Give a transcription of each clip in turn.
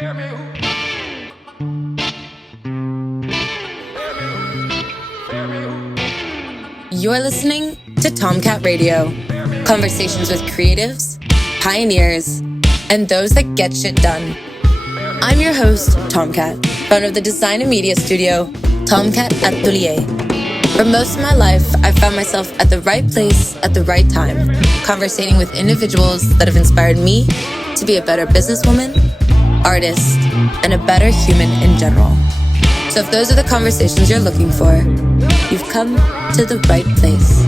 You're listening to Tomcat Radio. Conversations with creatives, pioneers, and those that get shit done. I'm your host, Tomcat, founder of the design and media studio, Tomcat Atelier. For most of my life, I found myself at the right place at the right time, conversating with individuals that have inspired me to be a better businesswoman, artist, and a better human in general. So if those are the conversations you're looking for, you've come to the right place.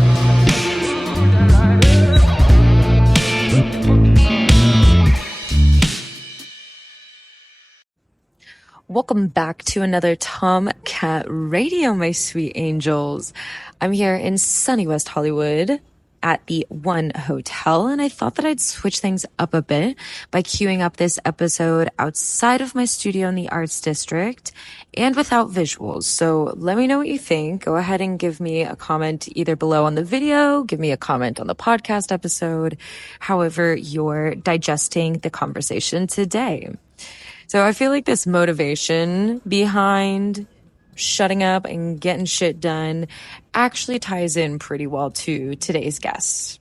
Welcome back to another Tomcat Radio, my sweet angels. I'm here in sunny West Hollywood at the One Hotel, and I thought that I'd switch things up a bit by queuing up this episode outside of my studio in the Arts District and without visuals. So let me know what you think. Go ahead and give me a comment either below on the video, give me a comment on the podcast episode, however you're digesting the conversation today. So I feel like this motivation behind shutting up and getting shit done actually ties in pretty well to today's guest.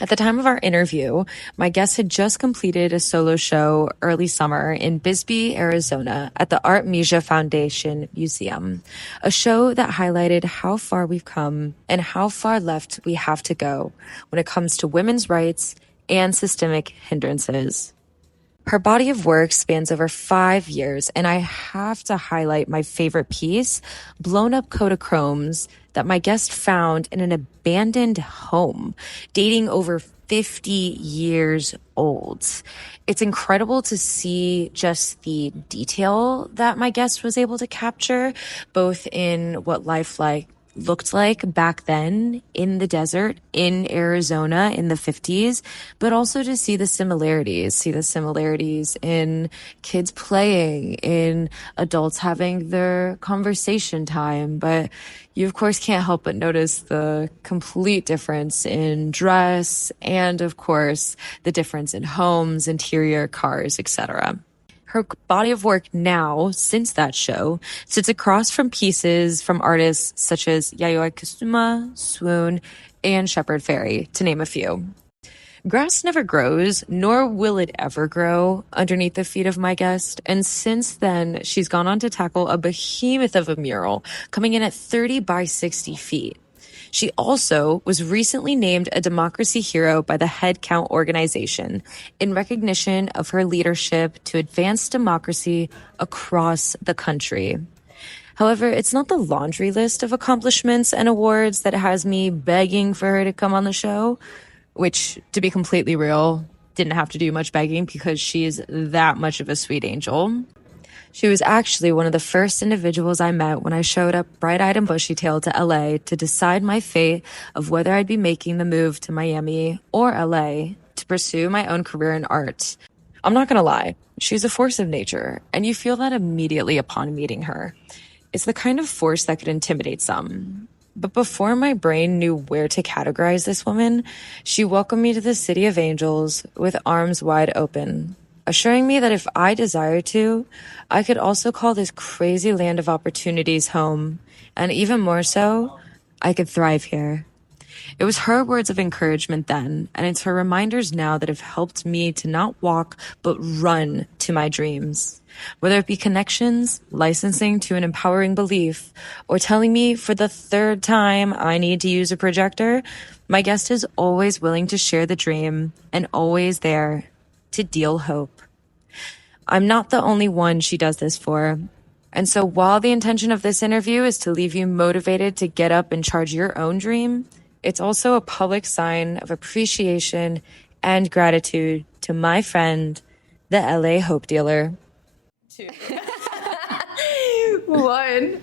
At the time of our interview, my guest had just completed a solo show early summer in Bisbee, Arizona at the Art Media Foundation Museum, a show that highlighted how far we've come and how far left we have to go when it comes to women's rights and systemic hindrances. Her body of work spans over 5 years, and I have to highlight my favorite piece, blown up Kodachromes, that my guest found in an abandoned home, dating over 50 years old. It's incredible to see just the detail that my guest was able to capture, both in what life looked like back then in the desert in Arizona in the 50s, but also to see the similarities in kids playing, in adults having their conversation time. But you, of course, can't help but notice the complete difference in dress and, of course, the difference in homes, interior, cars, etc. Her body of work now, since that show, sits across from pieces from artists such as Yayoi Kusama, Swoon, and Shepard Fairey, to name a few. Grass never grows, nor will it ever grow, underneath the feet of my guest, and since then, she's gone on to tackle a behemoth of a mural, coming in at 30 by 60 feet. She also was recently named a democracy hero by the Head Count organization in recognition of her leadership to advance democracy across the country. However, it's not the laundry list of accomplishments and awards that has me begging for her to come on the show, which, to be completely real, didn't have to do much begging because she's that much of a sweet angel. She was actually one of the first individuals I met when I showed up bright-eyed and bushy-tailed to LA to decide my fate of whether I'd be making the move to Miami or LA to pursue my own career in art. I'm not gonna lie, she's a force of nature, and you feel that immediately upon meeting her. It's the kind of force that could intimidate some. But before my brain knew where to categorize this woman, she welcomed me to the City of Angels with arms wide open, assuring me that if I desired to, I could also call this crazy land of opportunities home, and even more so, I could thrive here. It was her words of encouragement then, and it's her reminders now that have helped me to not walk, but run to my dreams. Whether it be connections, licensing to an empowering belief, or telling me for the third time I need to use a projector, my guest is always willing to share the dream and always there to deal hope. I'm not the only one she does this for. And so while the intention of this interview is to leave you motivated to get up and charge your own dream, it's also a public sign of appreciation and gratitude to my friend, the LA Hope Dealer. 2, 1.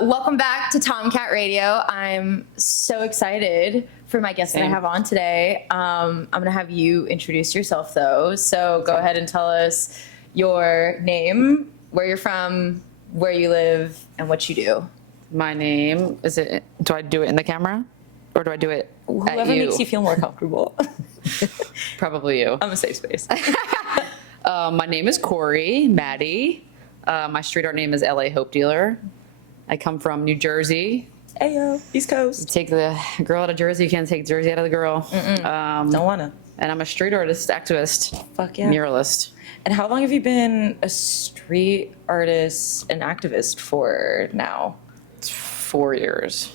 Welcome back to Tomcat Radio. I'm so excited for my guest that I have on today. I'm going to have you introduce yourself, though. So go ahead and tell us your name, where you're from, where you live, and what you do. My name, do I do it in the camera? Or do I do it Whoever makes you feel more comfortable. Probably you. I'm a safe space. My name is Corie Mattie. My street art name is LA Hope Dealer. I come from New Jersey. Ayo, East Coast. Take the girl out of Jersey, you can't take Jersey out of the girl. Don't wanna. And I'm a street artist, activist, Fuck yeah. muralist. And how long have you been a street artist and activist for now? 4 years.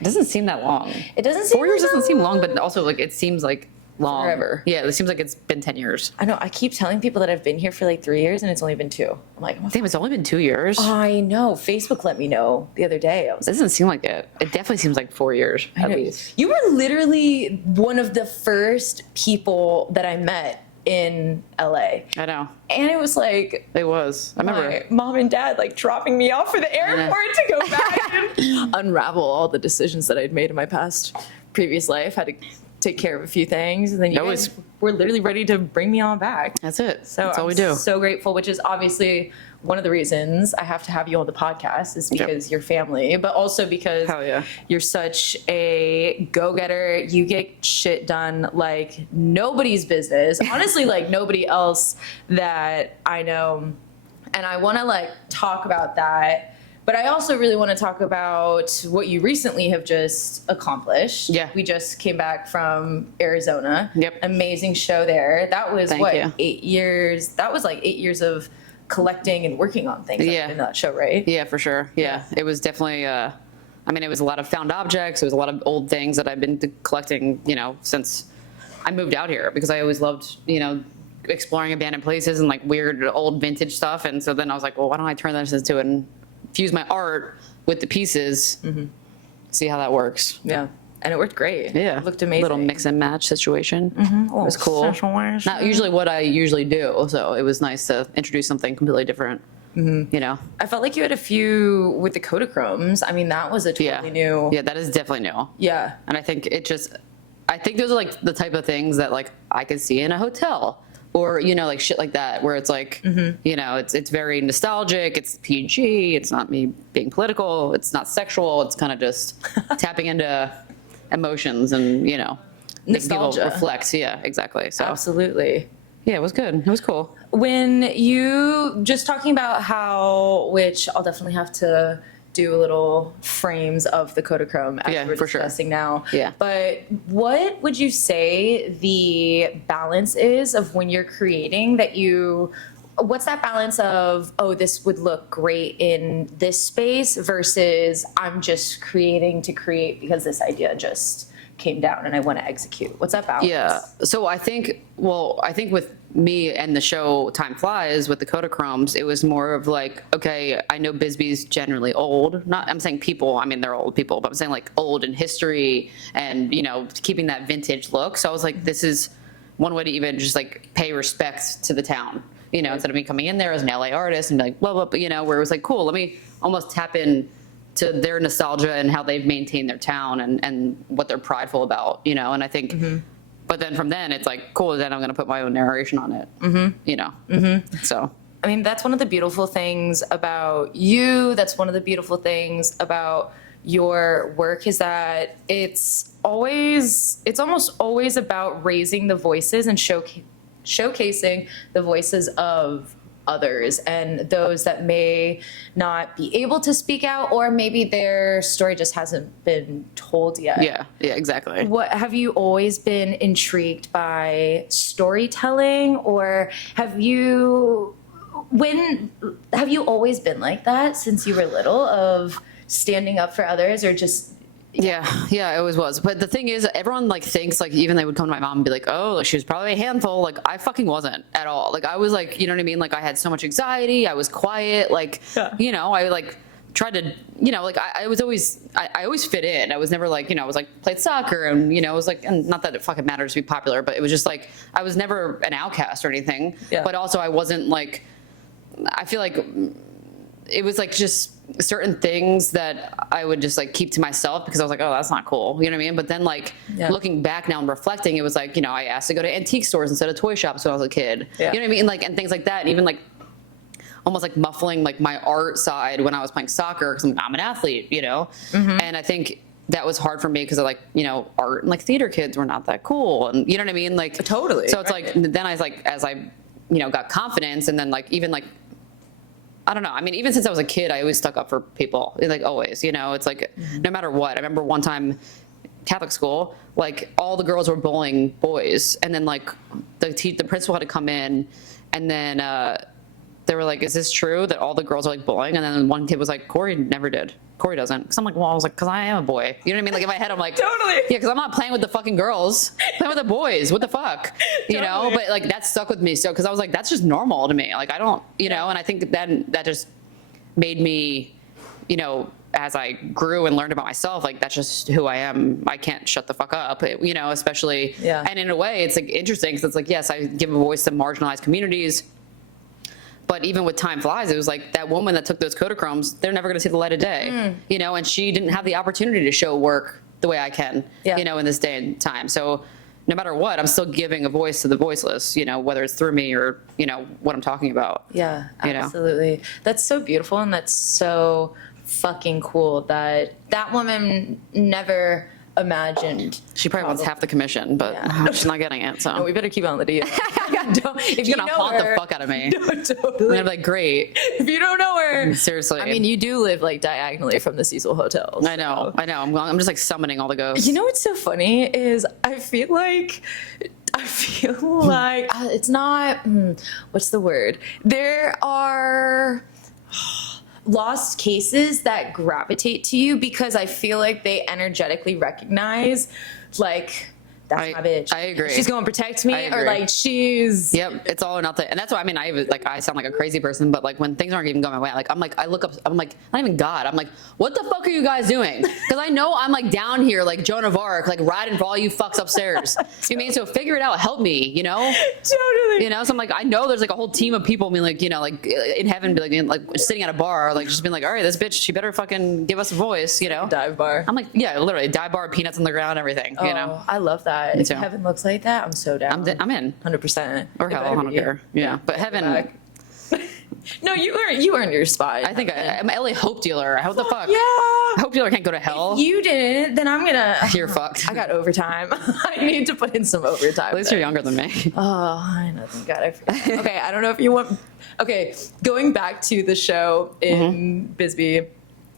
It doesn't seem that long. It doesn't seem 4 years that doesn't seem long, but also like it seems like long. Forever. Yeah, it seems like it's been 10 years. I know. I keep telling people that I've been here for like 3 years, and it's only been 2. I'm like, oh, Damn, it's only been 2 years. I know. Facebook let me know the other day. I was It doesn't seem like it. It definitely seems like 4 years I at know. least. You were literally one of the first people that I met in LA. I know. And it was like It was. I remember. my mom and dad like dropping me off for the airport to go back and unravel all the decisions that I'd made in my previous life. Had to take care of a few things, and then you That guys was- were literally ready to bring me on back. That's it. So That's all I'm we do. so grateful, which is obviously one of the reasons I have to have you on the podcast is because you're family, but also because Hell yeah. you're such a go-getter. You get shit done like nobody's business. Honestly, like nobody else that I know. And I want to like talk about that. But I also really want to talk about what you recently have just accomplished. Yeah. We just came back from Arizona. Yep. Amazing show there. That was Thank you. 8 years? That was like 8 years of collecting and working on things Yeah. in that show, right? Yeah, for sure. Yeah. It was definitely, I mean, it was a lot of found objects. It was a lot of old things that I've been collecting, since I moved out here because I always loved, exploring abandoned places and like weird old vintage stuff. And so then I was like, well, why don't I turn this into and fuse my art with the pieces, see how that works. Yeah. And it worked great. Yeah. It looked amazing. Little mix and match situation. It was cool. Situation. Not usually what I usually do. So it was nice to introduce something completely different, I felt like you had a few with the Kodachromes. I mean, that was a Yeah. totally new. Yeah, that is definitely new. Yeah. And I think I think those are like the type of things that like I could see in a hotel or, like shit like that, where it's like, it's very nostalgic. It's PG. It's not me being political. It's not sexual. It's kind of just tapping into emotions and, making people Nostalgia. reflect. Yeah, exactly. So Absolutely. yeah, it was good. It was cool. When you just talking about how, which I'll definitely have to do a little frames of the Kodachrome as Yeah, we're for sure. discussing now. Yeah. But what would you say the balance is of when you're creating what's that balance of, oh, this would look great in this space versus I'm just creating to create because this idea just came down and I want to execute? What's that balance? Yeah. So I think with me and the show Time Flies with the Kodachromes, it was more of like, okay, I know Bisbee's generally old. I'm saying people, I mean, they're old people, but I'm saying like old in history and, keeping that vintage look. So I was like, this is one way to even just like pay respect to the town, instead of me coming in there as an LA artist and be like, blah, blah, blah, where it was like, cool, let me almost tap in to their nostalgia and how they've maintained their town and what they're prideful about, and I think, but then from then it's like, cool, then I'm going to put my own narration on it, so. I mean, that's one of the beautiful things about you. That's one of the beautiful things about your work is that it's almost always about raising the voices and showcasing the voices of others and those that may not be able to speak out, or maybe their story just hasn't been told yet. Yeah, exactly. What have you always been intrigued by storytelling, or have you always been like that since you were little, of standing up for others, or just Yeah, it always was. But the thing is, everyone like thinks like, even they would come to my mom and be like, oh, she was probably a handful. Like I fucking wasn't at all. Like I was like, you know what I mean? Like I had so much anxiety. I was quiet. Like, I like tried to, like I was always, I always fit in. I was never like, I was like played soccer and, it was like, and not that it fucking matters to be popular, but it was just like, I was never an outcast or anything. Yeah. But also I wasn't like, I feel like it was like just certain things that I would just like keep to myself because I was like, oh, that's not cool. You know what I mean? But then like looking back now and reflecting, it was like, I asked to go to antique stores instead of toy shops when I was a kid. Yeah. You know what I mean? Like, and things like that. And even like almost like muffling like my art side when I was playing soccer because I'm an athlete, And I think that was hard for me because I like, art and like theater kids were not that cool. And you know what I mean? Like Totally. So it's like, then I was like, as I got confidence, and then like even like I don't know. I mean, even since I was a kid, I always stuck up for people. Like always, it's like no matter what. I remember one time, Catholic school, like all the girls were bullying boys, and then like the principal had to come in, and then they were like, "Is this true that all the girls are like bullying?" And then one kid was like, "Corie never did. Corie doesn't." Because I'm like, well, I was like, because I am a boy. You know what I mean? Like in my head, I'm like, Totally. Yeah, because I'm not playing with the fucking girls. I'm playing with the boys. What the fuck? You know? But like that stuck with me. So because I was like, that's just normal to me. Like I don't, know. And I think that just made me, as I grew and learned about myself, like that's just who I am. I can't shut the fuck up. Especially. Yeah. And in a way, it's like interesting because it's like, yes, I give a voice to marginalized communities. But even with Time Flies, it was like that woman that took those Kodachromes, they're never going to see the light of day, and she didn't have the opportunity to show work the way I can, in this day and time. So no matter what, I'm still giving a voice to the voiceless, whether it's through me or, what I'm talking about. Yeah, absolutely. That's so beautiful, and that's so fucking cool that woman never imagined. She probably wants half the commission, but she's not getting it. So No, we better keep on the deal. If you're gonna haunt the fuck out of me, Totally. I'm like, great. If you don't know her, Seriously. I mean, you do live like diagonally from the Cecil Hotel. I know. I'm just like summoning all the ghosts. You know what's so funny is I feel like it's not. What's the word? There are lost cases that gravitate to you because I feel like they energetically recognize, like, that's my bitch. I agree. She's going to protect me, or like she's. Yep, it's all or nothing, and that's why I sound like a crazy person, but like when things aren't even going my way, I look up, I'm like, not even God, I'm like, what the fuck are you guys doing? Because I know I'm like down here like Joan of Arc, like riding for all you fucks upstairs. You mean, so figure it out, help me, Totally. So I'm like, I know there's like a whole team of people, like like in heaven, be like sitting at a bar, like just being like, all right, this bitch, she better fucking give us a voice, Dive bar. I'm like, yeah, literally dive bar, peanuts on the ground, everything, I love that. If heaven looks like that, I'm so down. I'm in 100%. or hell, I don't care. Yeah, but heaven. No, you earned your spot. I think I'm an LA hope dealer. What the fuck? Yeah. Hope dealer can't go to hell. If you didn't, then I'm gonna. You're fucked. I got overtime. I need to put in some overtime. At least you're younger than me. Oh, I know. Thank God. I forgot. Okay, I don't know if you want. Okay, going back to the show in Bisbee,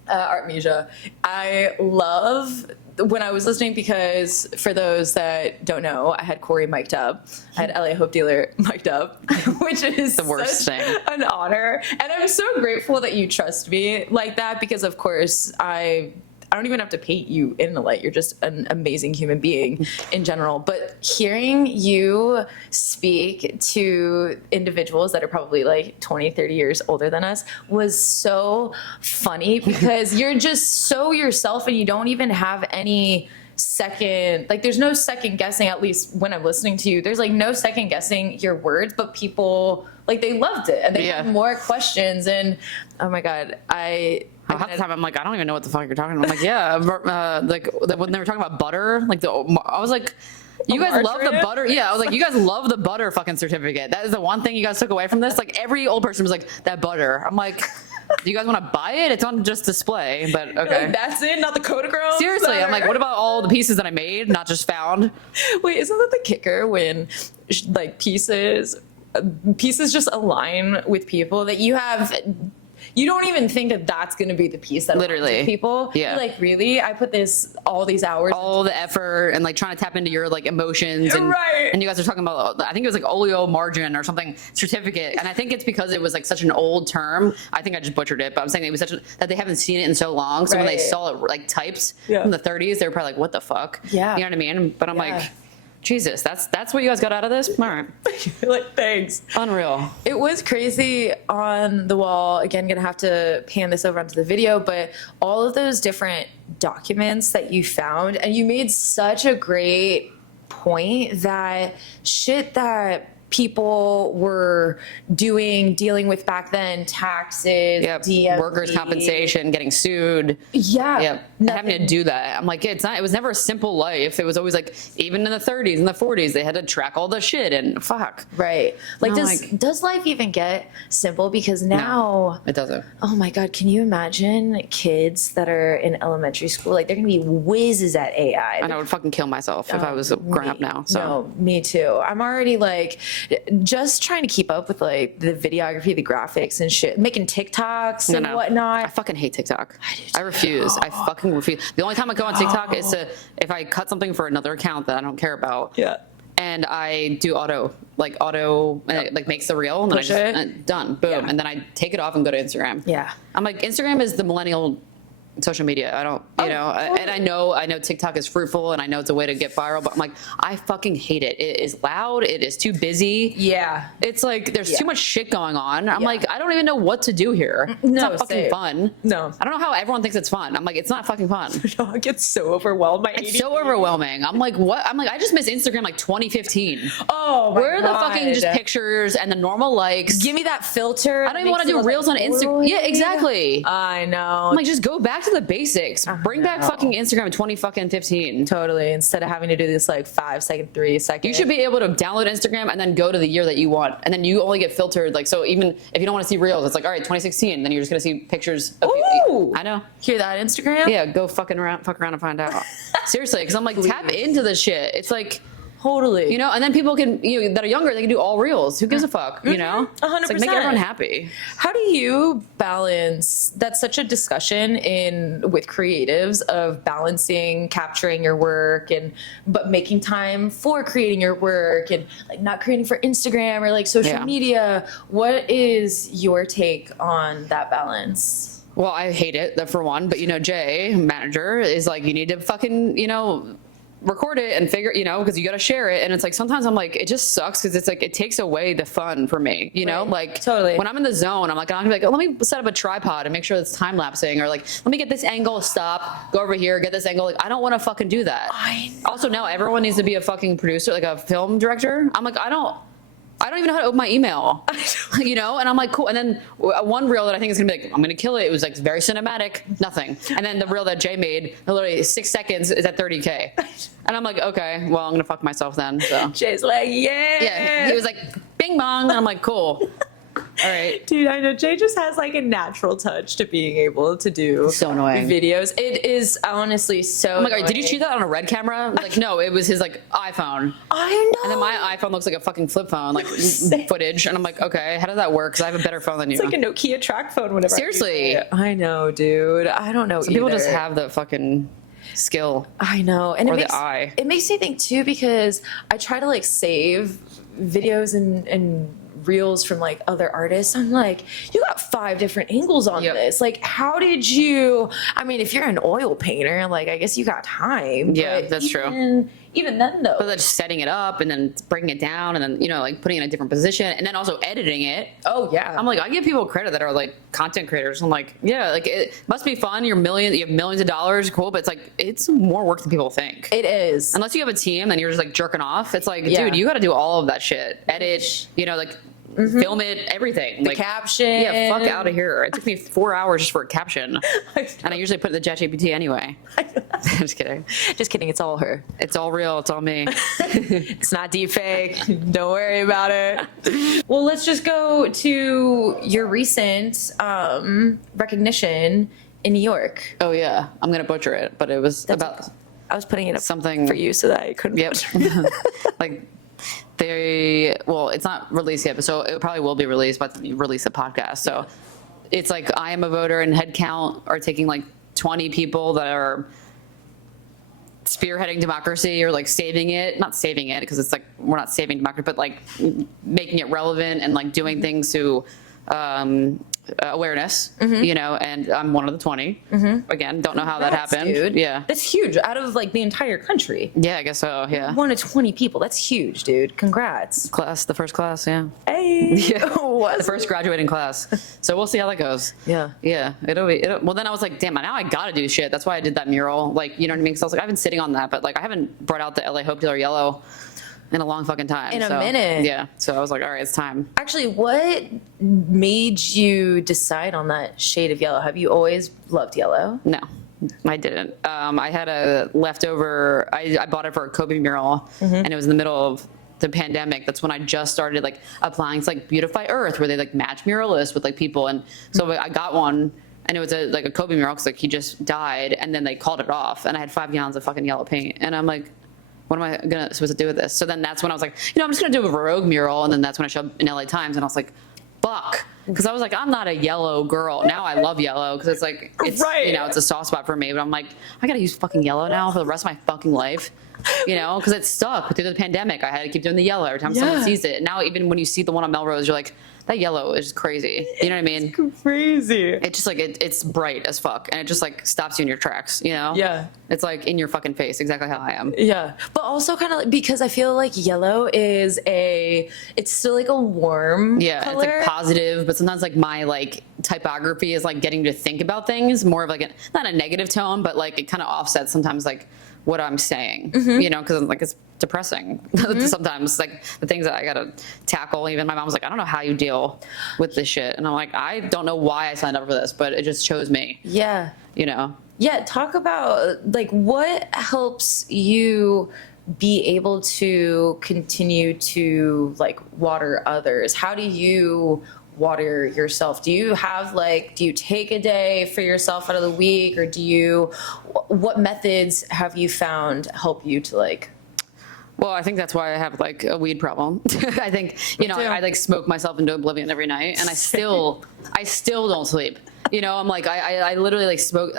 Artemisia, I love when I was listening because for those that don't know, I had Corie mic'd up. I had LA Hope Dealer mic'd up, which is the worst such thing. an honor. And I'm so grateful that you trust me like that because, of course, I don't even have to paint you in the light. You're just an amazing human being in general. But hearing you speak to individuals that are probably like 20, 30 years older than us was so funny because you're just so yourself and you don't even have any second, like there's no second guessing, at least when I'm listening to you, there's like no second guessing your words, but people, like they loved it and they had more questions and oh my God, half the time I'm like, I don't even know what the fuck you're talking about. I'm like, yeah, like when they were talking about butter, like I was like, you guys love the butter. Yeah, I was like, you guys love the butter fucking certificate. That is the one thing you guys took away from this. Like every old person was like, that butter. I'm like, do you guys want to buy it? It's on just display, but okay. Like, that's it, not the Kodachromes? Seriously, I'm like, what about all the pieces that I made, not just found? Wait, isn't that the kicker when like pieces just align with people that you have? You don't even think that that's going to be the piece that literally people. Yeah. You're like, really? I put all these hours, all the effort, and like trying to tap into your like emotions, and and you guys are talking about, I think it was like oleo margin or something certificate, and I think it's because it was like such an old term. I think I just butchered it, but I'm saying it was that they haven't seen it in so long. So when they saw it like types from the 30s, they were probably like, what the fuck? Yeah, you know what I mean? But I'm like, Jesus, that's what you guys got out of this? All right. Like, thanks. Unreal. It was crazy on the wall. Again, gonna have to pan this over onto the video, but all of those different documents that you found, and you made such a great point that shit that people were dealing with back then, taxes, DMV, workers' compensation, getting sued. Having to do that. I'm like, it was never a simple life. It was always like, even in the 30s and the 40s, they had to track all the shit and fuck. Right. Like, does life even get simple? Because now... No, it doesn't. Oh my God, can you imagine kids that are in elementary school? Like, they're gonna be whizzes at AI. And I would fucking kill myself if I was growing up now. So. No, me too. I'm already like... just trying to keep up with like the videography, the graphics and shit, making TikToks and I whatnot. fucking hate TikTok. I refuse. I fucking refuse. The only time I go on TikTok is if I cut something for another account that I don't care about. Yeah. And I do auto, and it like makes the reel, and then Push I just it. done, boom, Yeah. and then I take it off and go to Instagram. Yeah. I'm like, Instagram is the millennial social media. I don't, and I know TikTok is fruitful, and I know it's a way to get viral, but I'm like, I fucking hate it. It is loud. It is too busy. Yeah. It's like there's too much shit going on. I'm Yeah. like, I don't even know what to do here. It's No, not fucking same. fun. No. I don't know how everyone thinks it's fun. I'm like, it's not fucking fun. I get so overwhelmed by It's so overwhelming. I'm like, what? I'm like, I just miss Instagram like 2015. Oh my Where are the God. fucking just pictures and the normal likes? Give me that filter. I don't even want to do reels on Instagram. Yeah, exactly. I know. I'm like, just go back to the basics. Bring back know. fucking Instagram 2015. Totally. Instead of having to do this like 5 second, 3 second. You should be able to download Instagram and then go to the year that you want. And then you only get filtered. Like, so even if you don't want to see reels, it's like, all right, 2016. Then you're just going to see pictures of Ooh. I know. Hear that, Instagram? Yeah, go fuck around and find out. Seriously, because I'm like, tap into the shit. It's like, Totally. you know, and then people can, that are younger, they can do all reels. Who gives a fuck, you know? 100%. It's like, make everyone happy. How do you balance, that's such a discussion with creatives of balancing capturing your work but making time for creating your work and like not creating for Instagram or like social media. What is your take on that balance? Well, I hate it, for one, but Jay, manager, is like, you need to fucking, record it and figure, because you got to share it. And it's like, sometimes I'm like, it just sucks because it's like, it takes away the fun for me, Right. like Totally. when I'm in the zone, I'm gonna be like, oh, let me set up a tripod and make sure it's time lapsing, or like, let me get this angle, stop, go over here, get this angle. Like, I don't want to fucking do that. Also, now everyone needs to be a fucking producer, like a film director. I'm like, I don't even know how to open my email, and I'm like, cool. And then one reel that I think is gonna be like, I'm gonna kill it. It was like very cinematic, nothing. And then the reel that Jay made, literally 6 seconds, is at 30K. And I'm like, okay, well, I'm gonna fuck myself then. So Jay's like, yeah, he was like, bing bong. And I'm like, cool. All right. Dude, I know Jay just has like a natural touch to being able to do So annoying. videos. It is honestly so I'm like, all right, did you annoying. shoot that on a red camera? Like, no, it was his like iPhone. I know. And then my iPhone looks like a fucking flip phone, like footage. And I'm like, okay, how does that work? Because I have a better phone than you. It's like a Nokia track phone, whatever. Seriously. I know, dude. I don't know. Some people just have the fucking skill. I know. And Or the eye. It makes me think too, because I try to like save videos and reels from like other artists. I'm like, you got 5 different angles on this. Like, how did you, I mean, if you're an oil painter, like, I guess you got time. Yeah, but that's true. Even then though. But then just setting it up and then bringing it down and then, like putting it in a different position and then also editing it. Oh yeah. I'm like, I give people credit that are like content creators. I'm like, yeah, like it must be fun. You have millions of dollars. Cool. But it's like, it's more work than people think. It is. Unless you have a team and you're just like jerking off. It's like, Yeah. dude, you got to do all of that shit. Edit, like film it, everything. The like caption. Yeah, fuck out of here. It took me 4 hours just for a caption. And I usually put it in the ChatGPT anyway. I'm just kidding. Just kidding. It's all her. It's all real. It's all me. It's not deep fake. Don't worry about it. Well, let's just go to your recent recognition in New York. Oh yeah, I'm gonna butcher it, but it was about I was putting it up something for you so that I couldn't. Yep. Like it's not released yet, but so it probably will be released by the time you release a podcast. So it's like I am a voter and head count are taking like 20 people that are spearheading democracy or like saving it, not saving it because it's like we're not saving democracy, but like making it relevant and like doing things to awareness, and I'm one of the 20. Again, don't know how that happened. Dude. Yeah. That's huge. Out of like the entire country. Yeah, I guess so. Yeah. 1 to 20 people. That's huge, dude. Congrats. The first class. Yeah. Hey. Yeah. The first graduating class. So we'll see how that goes. Yeah. Yeah. Well, then I was like, damn, now I gotta do shit. That's why I did that mural. Like, you know what I mean? Because I was like, I've been sitting on that, but like I haven't brought out the LA Hope Dealer Yellow in a long fucking time. In a minute. Yeah. So I was like, all right, it's time. Actually, what made you decide on that shade of yellow? Have you always loved yellow? No, I didn't. I had a leftover, I bought it for a Kobe mural and it was in the middle of the pandemic. That's when I just started like applying to like Beautify Earth where they like match muralists with like people. And so I got one and it was a Kobe mural because like he just died and then they called it off and I had 5 gallons of fucking yellow paint. And I'm like, what am I supposed to do with this? So then that's when I was like, I'm just gonna do a Rogue mural. And then that's when I showed up in LA Times and I was like, fuck. Because I was like, I'm not a yellow girl. Now I love yellow because it's like, it's, it's a soft spot for me. But I'm like, I gotta use fucking yellow now for the rest of my fucking life. Because it stuck through the pandemic. I had to keep doing the yellow every time someone sees it. And now even when you see the one on Melrose, you're like, that yellow is crazy. You know what I mean? It's crazy. It's just like, it's bright as fuck. And it just like stops you in your tracks, Yeah. It's like in your fucking face, exactly how I am. Yeah. But also kind of like, because I feel like yellow is it's still like a warm color. It's like positive, but sometimes like my like typography is like getting to think about things more of like not a negative tone, but like it kind of offsets sometimes like what I'm saying, because like it's depressing sometimes, like the things that I gotta tackle. Even my mom was like, I don't know how you deal with this shit. And I'm like, I don't know why I signed up for this, but it just chose me. Yeah. Yeah, talk about like what helps you be able to continue to like water others. How do you water yourself? Do you take a day for yourself out of the week, or what methods have you found help you to like? Well, I think that's why I have like a weed problem. I think, I like smoke myself into oblivion every night and I still don't sleep. I'm like, I literally like smoke,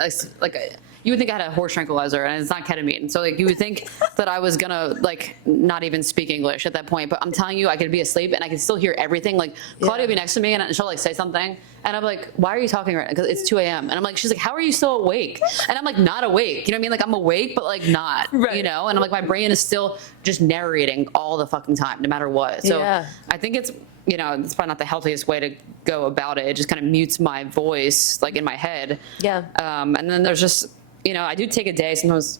you would think I had a horse tranquilizer and it's not ketamine. So like you would think that I was gonna like not even speak English at that point, but I'm telling you, I could be asleep and I could still hear everything. Like Claudia would be next to me and she'll like say something and I'm like, why are you talking right now? Because it's 2 a.m. And I'm like, she's like, how are you still awake? And I'm like, not awake. You know what I mean? Like I'm awake, but like not, and I'm like, my brain is still just narrating all the fucking time, no matter what. So I think it's, it's probably not the healthiest way to go about it. It just kind of mutes my voice like in my head. Yeah. And then there's just, I do take a day. Sometimes,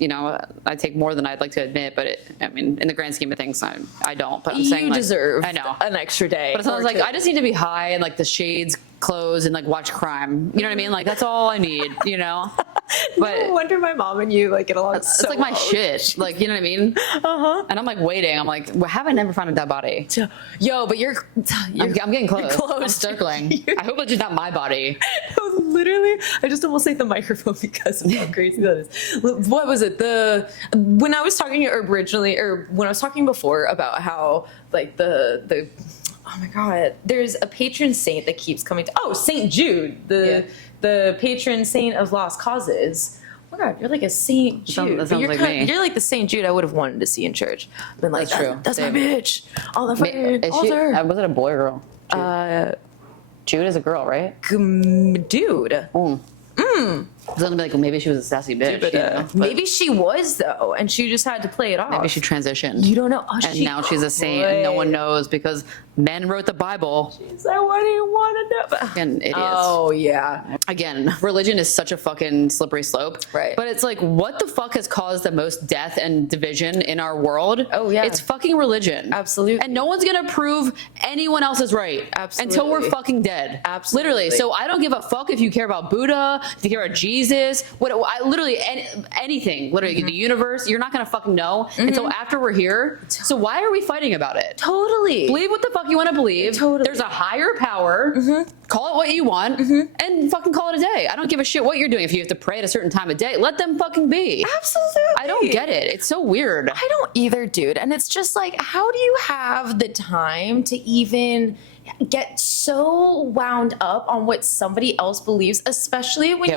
I take more than I'd like to admit, but in the grand scheme of things, I don't. But I'm saying you like, deserve I know an extra day. But sometimes like I just need to be high and like the shades close and like watch crime. You know what I mean? Like that's all I need. But no wonder my mom and you like get along. It's like my shit. Like, you know what I mean? And I'm like waiting. I'm like, well, have I never found a dead body? Yo, but I'm getting close. Close. I'm circling. I hope it's just not my body. Literally, I just almost ate the microphone because of how crazy that is. What was it? When I was talking originally, or when I was talking before about how like the oh my god, there's a patron saint that keeps coming to Saint Jude, the patron saint of lost causes. Oh my god, you're like a Saint Jude. That sounds like me. You're like the Saint Jude I would have wanted to see in church. Been like, that's true. That's my bitch. On the fucking altar. Was it a boy or girl? Jude is a girl, right? Dude. I was gonna be like, well, maybe she was a sassy bitch. Maybe she was though, and she just had to play it off. Maybe she transitioned. You don't know. And now she's a saint, and no one knows because men wrote the Bible. She's like, what do you want to know? Fucking idiots. Oh yeah. Again, religion is such a fucking slippery slope. Right. But it's like, what the fuck has caused the most death and division in our world? Oh yeah. It's fucking religion. Absolutely. And no one's gonna prove anyone else is right. Absolutely. Until we're fucking dead. Absolutely. Literally. So I don't give a fuck if you care about Buddha, if you care about Jesus, anything. Literally, the universe. You're not gonna fucking know until after we're here. So why are we fighting about it? Totally. Believe what the fuck you want to believe. Totally. There's a higher power. Call it what you want and fucking call it a day. I don't give a shit what you're doing. If you have to pray at a certain time of day, let them fucking be. Absolutely. I don't get it. It's so weird. I don't either, dude. And it's just like, how do you have the time to even get so wound up on what somebody else believes, especially when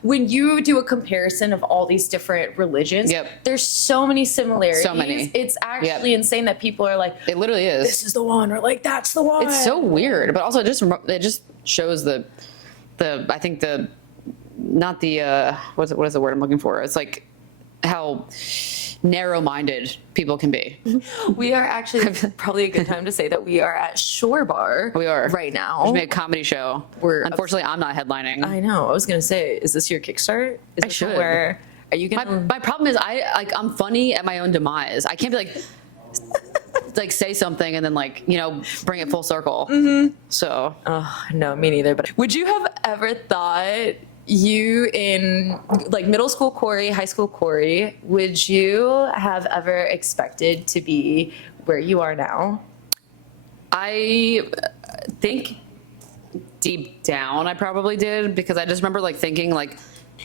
when you do a comparison of all these different religions. There's so many similarities. So many. It's actually insane that people are like, it literally is. This is the one, or like, that's the one. It's so weird, but also it just shows I think not the what is the word I'm looking for? It's like how narrow-minded people can be. We are actually probably a good time to say that we are at Shore Bar. We are right now. We made a comedy show. Unfortunately, I'm not headlining. I know. I was gonna say, is this your Kickstart? I should. Are you gonna? My problem is I'm funny at my own demise. I can't be like say something and then bring it full circle. So. Oh no, me neither. But would you have ever thought? You in like middle school Corie, high school Corie, would you have ever expected to be where you are now? I think deep down I probably did, because I just remember thinking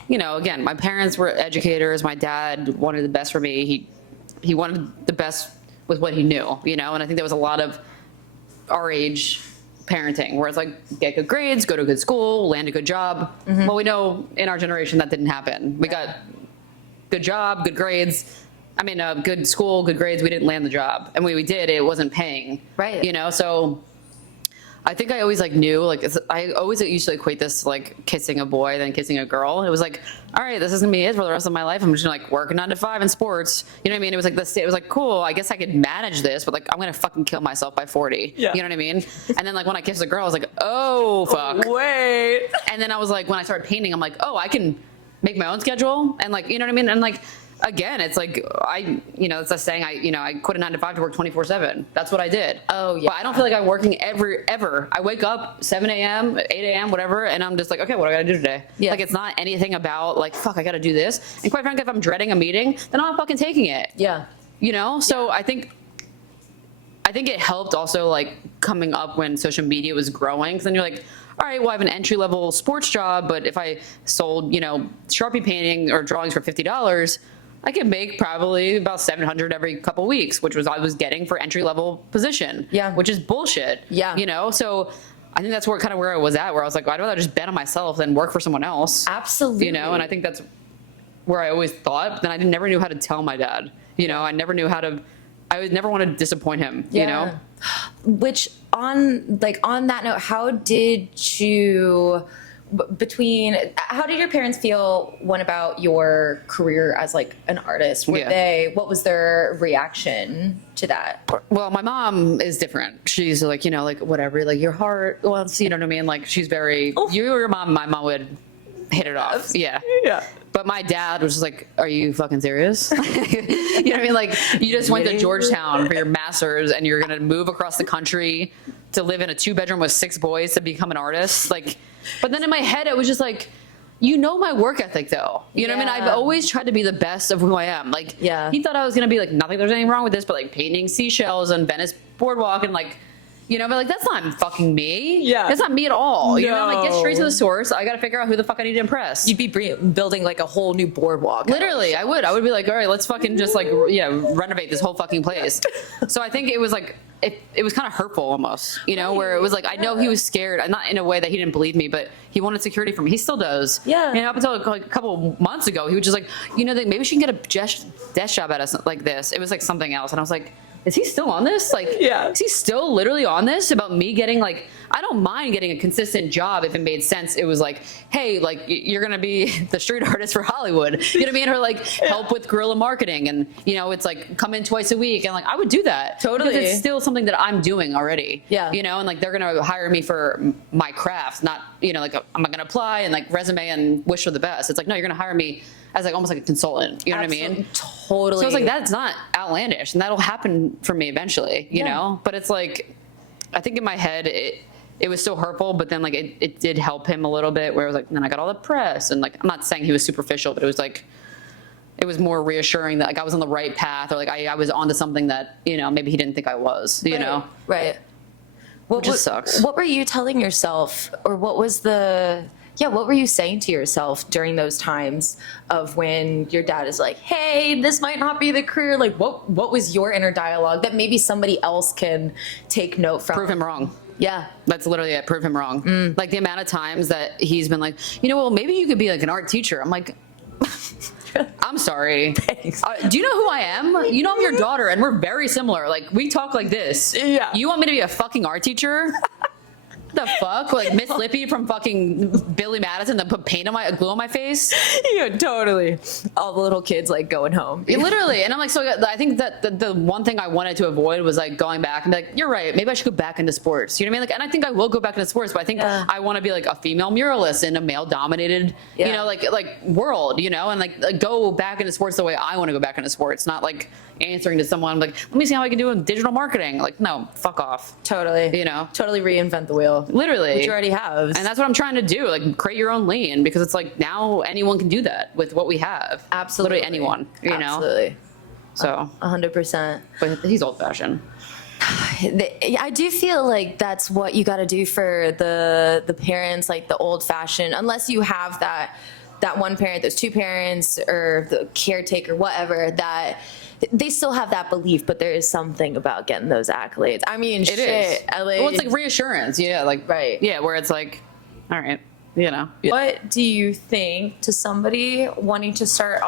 again, my parents were educators. My dad wanted the best for me. he wanted the best with what he knew, you know? And I think there was a lot of our age parenting where it's like, get good grades, go to a good school, land a good job. Well, we know in our generation that didn't happen. We got good job, good grades. I mean, good school, good grades. We didn't land the job. And when we did, it wasn't paying. Right. You know, so I think I always like knew, like, I always used to equate this to like kissing a boy, then kissing a girl. It was like, all right, this is gonna be it for the rest of my life. I'm just gonna like work 9 to 5 in sports. You know what I mean? It was like this, it was like, cool, I guess I could manage this, but like, I'm gonna fucking kill myself by 40. Yeah. You know what I mean? And then like when I kissed a girl, I was like, oh, fuck. Wait. And then I was like, when I started painting, I'm like, oh, I can make my own schedule. And like, you know what I mean? And like, again, it's like, it's a saying, I quit a 9 to 5 to work 24/7. That's what I did. Oh, yeah. But I don't feel like I'm working ever. I wake up 7 a.m., 8 a.m., whatever, and I'm just like, okay, what do I gotta do today? Yeah. Like, it's not anything about like, fuck, I gotta do this. And quite frankly, if I'm dreading a meeting, then I'm not fucking taking it. Yeah. You know? So I think it helped also like coming up when social media was growing. Cause then you're like, all right, well, I have an entry level sports job, but if I sold, Sharpie painting or drawings for $50, I could make probably about 700 every couple weeks, which was I was getting for entry level position. Yeah. Which is bullshit. Yeah. So I think that's where I was at, where I was like, I'd rather just bet on myself than work for someone else. Absolutely. And I think that's where I always thought, but then I never knew how to tell my dad. I never knew how to, I would never want to disappoint him, Which on that note, how did your parents feel about your career as like an artist? What was their reaction to that? Well, my mom is different. She's like, like whatever, like your heart wants, you know what I mean? Like she's very, you or your mom, my mom would hit it off. Yeah. Yeah. But my dad was just like, are you fucking serious? You know what I mean? Like you just went to Georgetown for your master's and you're going to move across the country to live in a 2-bedroom with 6 boys to become an artist. Like, but then in my head, it was just like, my work ethic though. You know what I mean? I've always tried to be the best of who I am. Like, he thought I was going to be like, nothing, there's anything wrong with this, but like painting seashells on Venice Boardwalk and like, but like, that's not fucking me. Yeah. That's not me at all. No. You know, like, get straight to the source. I got to figure out who the fuck I need to impress. You'd be building like a whole new boardwalk. Literally, I would be like, all right, let's fucking just like, renovate this whole fucking place. So I think it was like, it was kind of hurtful almost, where it was like, I know he was scared, not in a way that he didn't believe me, but he wanted security from me. He still does. Yeah. Up until like a couple months ago, he was just like, that maybe she can get a desk job at us like this. It was like something else. And I was like, is he still on this? Like, is he still literally on this about me getting like, I don't mind getting a consistent job if it made sense. It was like, hey, like you're going to be the street artist for Hollywood. You know what I mean? Or like help with guerrilla marketing. And, it's like come in twice a week. And like, I would do that. Totally. Because it's still something that I'm doing already. Yeah. And like, they're going to hire me for my craft, not, like I'm going to apply and like resume and wish for the best. It's like, no, you're going to hire me as like almost like a consultant. You know what I mean? Totally. So I was like, that's not outlandish, and that'll happen for me eventually, you know? But it's like, I think in my head, it was so hurtful, but then like it did help him a little bit where it was like, then I got all the press, and like, I'm not saying he was superficial, but it was like, it was more reassuring that like I was on the right path, or like I was onto something that, maybe he didn't think I was, you know? Right. Which just sucks. What were you telling yourself, or what were you saying to yourself during those times of when your dad is like, hey, this might not be the career? Like, what was your inner dialogue that maybe somebody else can take note from? Prove him wrong. Yeah. That's literally it. Prove him wrong. Like the amount of times that he's been like, well, maybe you could be like an art teacher. I'm like, I'm sorry. Thanks. Do you know who I am? I'm your daughter, and we're very similar. Like, we talk like this. Yeah. You want me to be a fucking art teacher? The fuck? Like Miss Lippy from fucking Billy Madison that put glue on my face? Yeah, totally. All the little kids like going home. Literally. And I'm like, so I think that the one thing I wanted to avoid was like going back and be like, you're right, maybe I should go back into sports. You know what I mean? Like, and I think I will go back into sports, but I think I want to be like a female muralist in a male dominated, like world, and like go back into sports the way I want to go back into sports, not like answering to someone like, let me see how I can do in digital marketing. Like, no, fuck off. Totally. Totally reinvent the wheel. Literally. Which you already have. And that's what I'm trying to do. Like, create your own lane, because it's like now anyone can do that with what we have. Absolutely. Literally anyone, Absolutely. So 100%. But he's old fashioned. I do feel like that's what you got to do for the parents, like the old fashioned, unless you have that one parent, those two parents, or the caretaker, whatever, that they still have that belief, but there is something about getting those accolades. I mean, It is. Well, it's LA. like reassurance. Yeah, like Right. Yeah, where it's like, all right, you know. What do you think to somebody wanting to start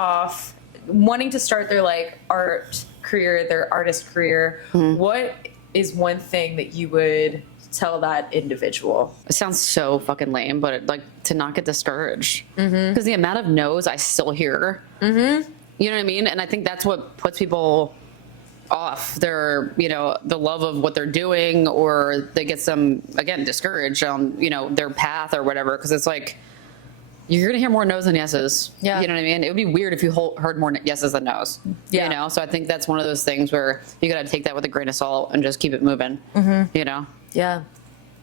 their like art career, their artist career? What is one thing that you would tell that individual? It sounds so fucking lame, but like to not get discouraged because the amount of no's I still hear. You know what I mean? And I think that's what puts people off their, you know, the love of what they're doing, or they get some, again, discouraged on, you know, their path or whatever. Because it's like, you're going to hear more no's than yeses. Yeah. You know what I mean? It would be weird if you heard more yeses than no's. Yeah. You know? So I think that's one of those things where you got to take that with a grain of salt and just keep it moving. You know? Yeah,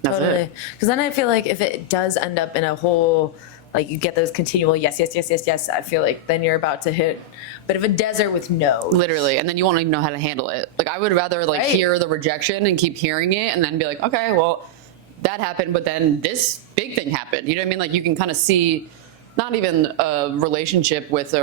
That's totally. it. Because then I feel like if it does end up in a whole, like you get those continual yes, yes, yes, yes, yes, I feel like then you're about to hit a bit of a desert with no. Literally. And then you won't even know how to handle it. Like, I would rather like Right. hear the rejection and keep hearing it and then be like, okay, well, that happened, but then this big thing happened. You know what I mean? Like, you can kind of see not even a relationship with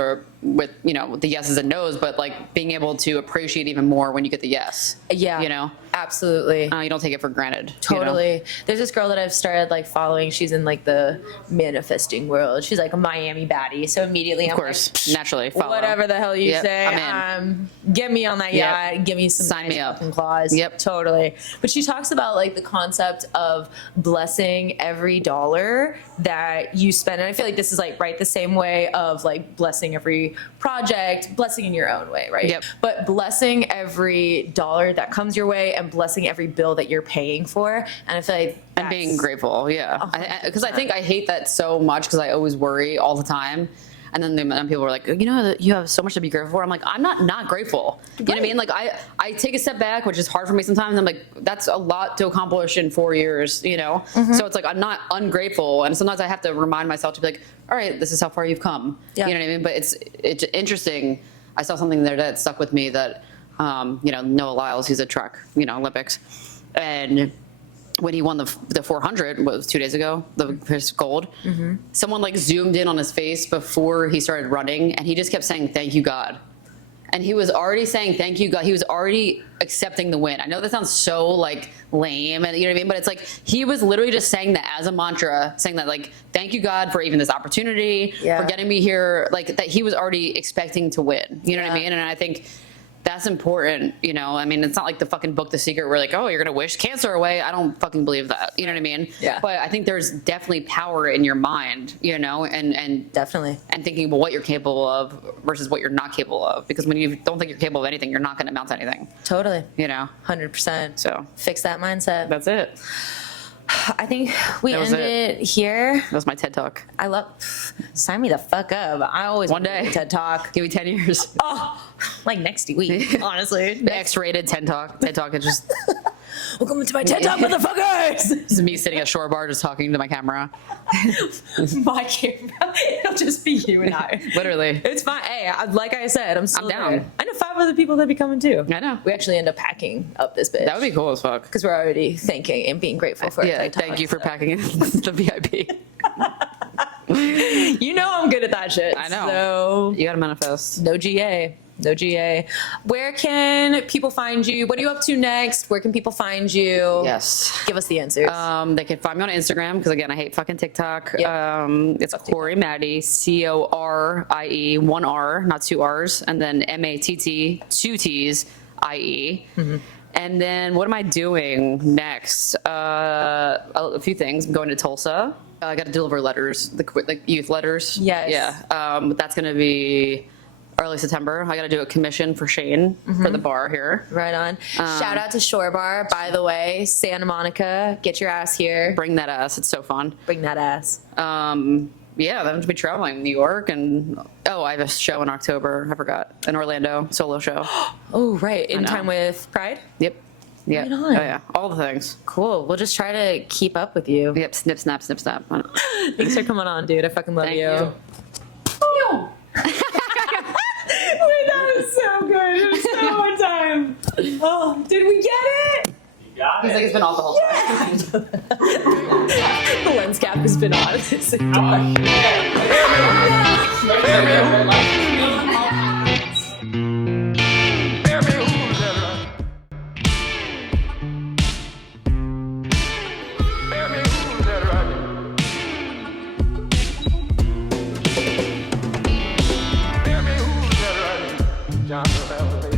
you know, with the yeses and nos, but like being able to appreciate even more when you get the yes. Yeah. You know? Absolutely. You don't take it for granted. Totally. You know? There's this girl that I've started like following. She's in like the manifesting world. She's like a Miami baddie. So immediately Of I'm course. like, Naturally. Follow. whatever the hell you Yep, say, I'm get me on that Yep. yacht. Give me some Sign nice me up. fucking claws. Yep. Totally. But she talks about like the concept of blessing every dollar that you spend. And I feel like this is like right the same way of like blessing every project, blessing in your own way, right? Yep. But blessing every dollar that comes your way and blessing every bill that you're paying for. And I feel like And being grateful, yeah. 100%. Because I think I hate that so much because I always worry all the time. And then people are like, you know, that you have so much to be grateful for. I'm like, I'm not grateful. You know what I mean? Like, I take a step back, which is hard for me sometimes. I'm like, that's a lot to accomplish in 4 years, you know? So it's like, I'm not ungrateful. And sometimes I have to remind myself to be like, all right, this is how far you've come. Yeah. You know what I mean? But it's interesting. I saw something there that stuck with me that, you know, Noah Lyles, he's a track, you know, Olympics. And when he won the 400, was 2 days ago, his gold, someone like zoomed in on his face before he started running, and he just kept saying, thank you, God. And he was already saying, thank you, God. He was already accepting the win. I know that sounds so like lame, and you know what I mean? But it's like, he was literally just saying that as a mantra, saying that like, thank you, God, for even this opportunity, for getting me here. Like, that he was already expecting to win. You know what I mean? And I think that's important, you know? I mean, it's not like the fucking book, The Secret, where like, oh, you're gonna wish cancer away. I don't fucking believe that. You know what I mean? Yeah. But I think there's definitely power in your mind, you know, and Definitely. and thinking about what you're capable of versus what you're not capable of. Because when you don't think you're capable of anything, you're not gonna amount to anything, Totally. you know? 100%. So Fix that mindset. that's it. I think we That was end it here. That was my TED Talk. I love, sign me the fuck up. I always One want to day. do a TED Talk. Give me 10 years. Oh, like next week, honestly. X-rated TED Talk. TED Talk is just Welcome to my TED Talk, motherfuckers. this is me sitting at shore bar just talking to my camera. My camera. It'll just be you and I. Literally. It's fine. Hey, like I said, I'm still down. there. I know 5 other people that be coming too. I know. We actually end up packing up this bitch. That would be cool as fuck. Because we're already thanking and being grateful for Yeah, our TED Talk, thank you for so. packing in the VIP. You know I'm good at that shit. I know. So You gotta manifest. no GA. No GA. Where can people find you? What are you up to next? Where can people find you? Yes. Give us the answers. They can find me on Instagram because again I hate fucking TikTok. Yep. It's Corie Mattie, Corie, 1 R, not 2 R's, and then MATT, 2 T's, IE. And then what am I doing next? A few things. I'm going to Tulsa. I got to deliver letters, the youth letters. Yes. Yeah. That's going to be early September. I got to do a commission for Shane for the bar here. Right on. Shout out to Shore Bar, by the way. Santa Monica. Get your ass here. Bring that ass. It's so fun. Bring that ass. Yeah, I'm going to be traveling New York, and I have a show in October. I forgot, in Orlando, solo show. Oh, right. In know. time with Pride? Yep. Yeah. Right on. Oh yeah. All the things. Cool. We'll just try to keep up with you. Yep. Snip, snap, snip, snap. Thanks for coming on, dude. I fucking love Thank you. you. Wait, that was so good. It was so on time. Oh, did we get it? You got He's it. like, it's been off the whole time. The lens cap has been on. This Oh, shit. genre of elevation.